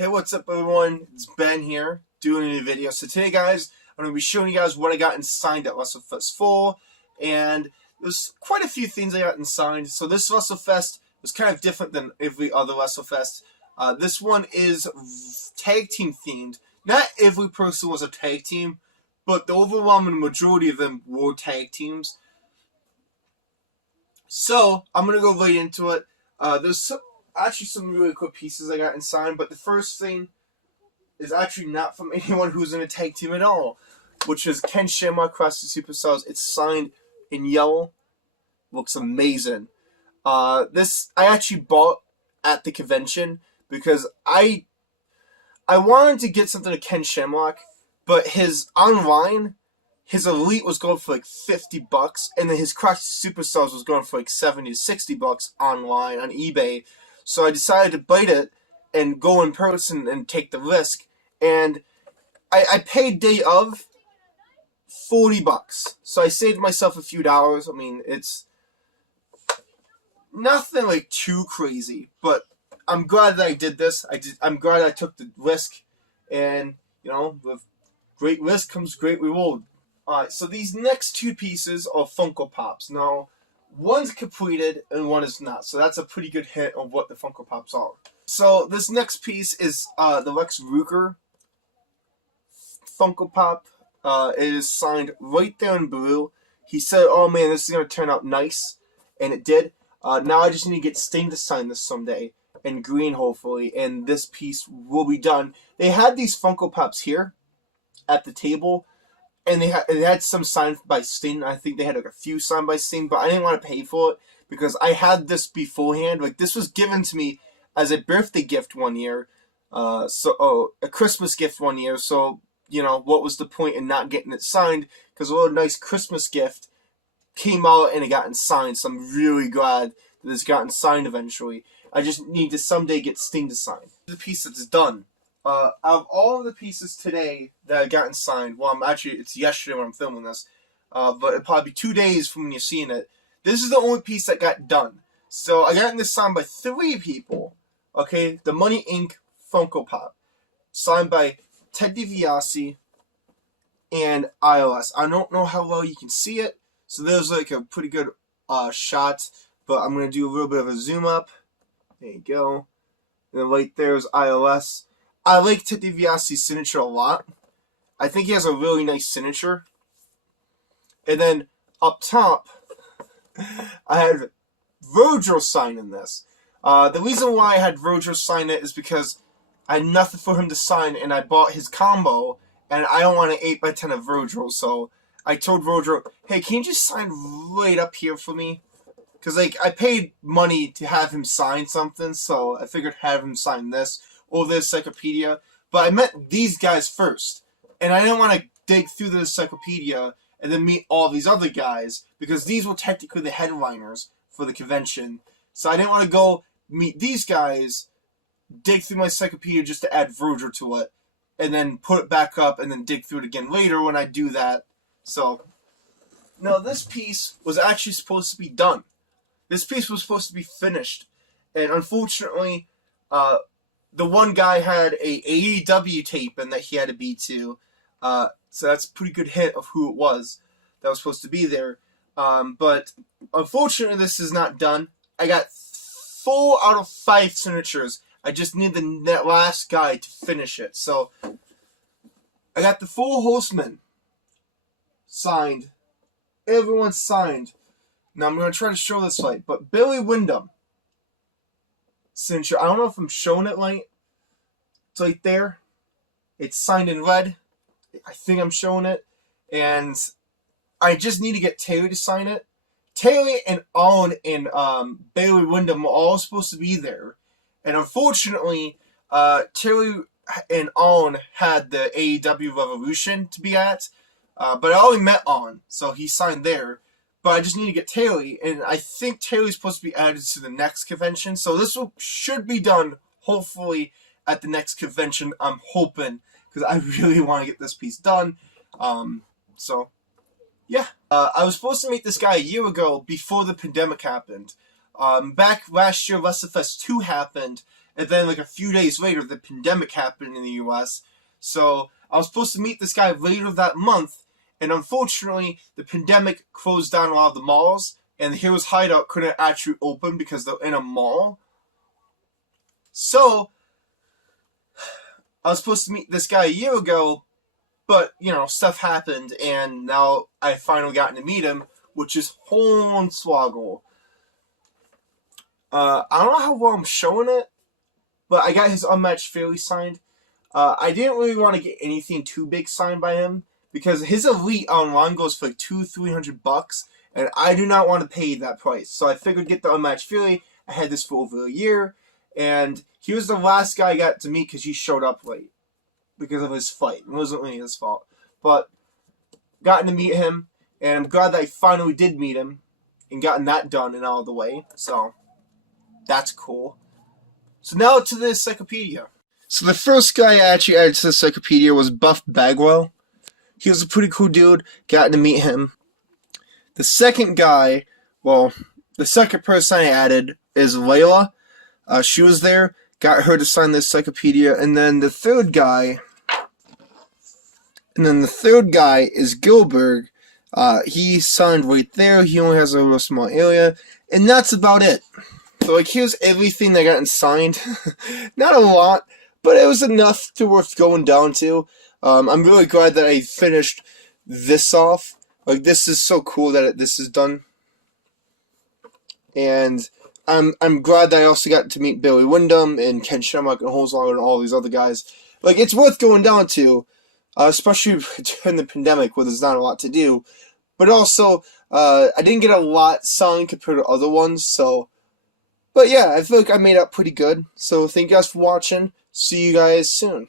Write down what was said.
Hey, what's up everyone? It's Ben here, doing a new video. So today guys, I'm going to be showing you guys what I got signed at WrestleFest 4, and there's quite a few things I got signed. So this WrestleFest was kind of different than every other WrestleFest. This one is tag team themed. Not every person was a tag team, but the overwhelming majority of them were tag teams. So I'm going to go right into it. There's actually some really cool pieces I got signed, but the first thing is actually not from anyone who's in a tag team at all, which is Ken Shamrock Cross the Superstars. It's signed in yellow. Looks amazing. This I actually bought at the convention because I wanted to get something to Ken Shamrock, but his online, his Elite was going for like $50, and then his Cross the Superstars was going for like $70 to $60 online on eBay. So I decided to bite it and go in person and take the risk. And I paid day of $40. So I saved myself a few dollars. I mean, it's nothing like too crazy, but I'm glad that I did this. I'm glad I took the risk, and you know, with great risk comes great reward. Alright, so these next two pieces are Funko Pops. Now, one's completed and one is not, so that's a pretty good hint of what the Funko Pops are. So this next piece is the Lex Luger Funko Pop. It is signed right there in blue. He said, "Oh man, this is gonna turn out nice," and it did. Now I just need to get Sting to sign this someday in green, hopefully, and this piece will be done. They had these Funko Pops here at the table, and they had some signed by Sting. I think they had like a few signed by Sting, but I didn't want to pay for it because I had this beforehand. Like, this was given to me as a birthday gift one year, a Christmas gift one year. So you know, what was the point in not getting it signed? Because a little nice Christmas gift came out and it got signed. So I'm really glad that it's gotten signed eventually. I just need to someday get Sting to sign the piece that's done. Out of all of the pieces today that I've gotten signed, well, it's yesterday when I'm filming this, but it'll probably be 2 days from when you're seeing it. This is the only piece that got done. So I got this signed by 3 people. Okay, the Money Inc. Funko Pop, signed by Ted DiBiase and ILS. I don't know how well you can see it, so there's like a pretty good shot, but I'm going to do a little bit of a zoom up. There you go. And then right there's ILS. I like Ted DiBiase's signature a lot. I think he has a really nice signature. And then up top, I had Virgil signing this. The reason why I had Virgil sign it is because I had nothing for him to sign, and I bought his combo, and I don't want an 8x10 of Virgil, so I told Virgil, hey, can you just sign right up here for me? Because, like, I paid money to have him sign something, so I figured have him sign this or this encyclopedia. But I met these guys first, and I didn't want to dig through the encyclopedia and then meet all these other guys, because these were technically the headliners for the convention. So I didn't want to go meet these guys, dig through my encyclopedia just to add Virgil to it, and then put it back up and then dig through it again later when I do that. So, no, this piece was actually supposed to be done. This piece was supposed to be finished, and unfortunately, the one guy had a AEW tape and that he had to be to, so that's a pretty good hint of who it was that was supposed to be there. But unfortunately, this is not done. I got 4 out of 5 signatures. I just need the last guy to finish it. So I got the 4 Horsemen signed. Everyone's signed. Now I'm going to try to show this right, but Billy Windham signature. I don't know if I'm showing it right. It's right there. It's signed in red. I think I'm showing it. And I just need to get Taylor to sign it. Taylor and Owen and Bailey Windham were all supposed to be there. And unfortunately, Taylor and Owen had the AEW Revolution to be at. But I only met Owen, so he signed there. But I just need to get Taylor, and I think Taylor's supposed to be added to the next convention. So this should be done, hopefully, at the next convention. I'm hoping, because I really want to get this piece done. So, yeah. I was supposed to meet this guy a year ago before the pandemic happened. Back last year, WrestleFest 2 happened, And then like a few days later, the pandemic happened in the U.S. So I was supposed to meet this guy later that month, and unfortunately, the pandemic closed down a lot of the malls, and the Heroes Hideout couldn't actually open because they're in a mall. So I was supposed to meet this guy a year ago, but stuff happened, and now I finally gotten to meet him, which is Hornswoggle. I don't know how well I'm showing it, but I got his Unmatched Fury signed. I didn't really want to get anything too big signed by him because his Elite online goes for like $200-300, and I do not want to pay that price. So I figured get the Unmatched Fury. I had this for over a year, and he was the last guy I got to meet because he showed up late because of his fight. It wasn't really his fault, but gotten to meet him, and I'm glad that I finally did meet him and gotten that done and out of the way. So that's cool. So now to the encyclopedia. So the first guy I actually added to the encyclopedia was Buff Bagwell. He was a pretty cool dude. Gotten to meet him. The second guy, the second person I added is Layla. She was there. Got her to sign the encyclopedia. And then the third guy is Gilbert. He signed right there. He only has a real small area. And that's about it. So here's everything that got signed. Not a lot, but it was enough to worth going down to. I'm really glad that I finished this off. This is so cool that this is done. And I'm glad that I also got to meet Billy Windham and Ken Shamrock and Hornswoggle and all these other guys. It's worth going down to, especially during the pandemic where there's not a lot to do. But also, I didn't get a lot signed compared to other ones, so... But yeah, I feel like I made up pretty good. So thank you guys for watching. See you guys soon.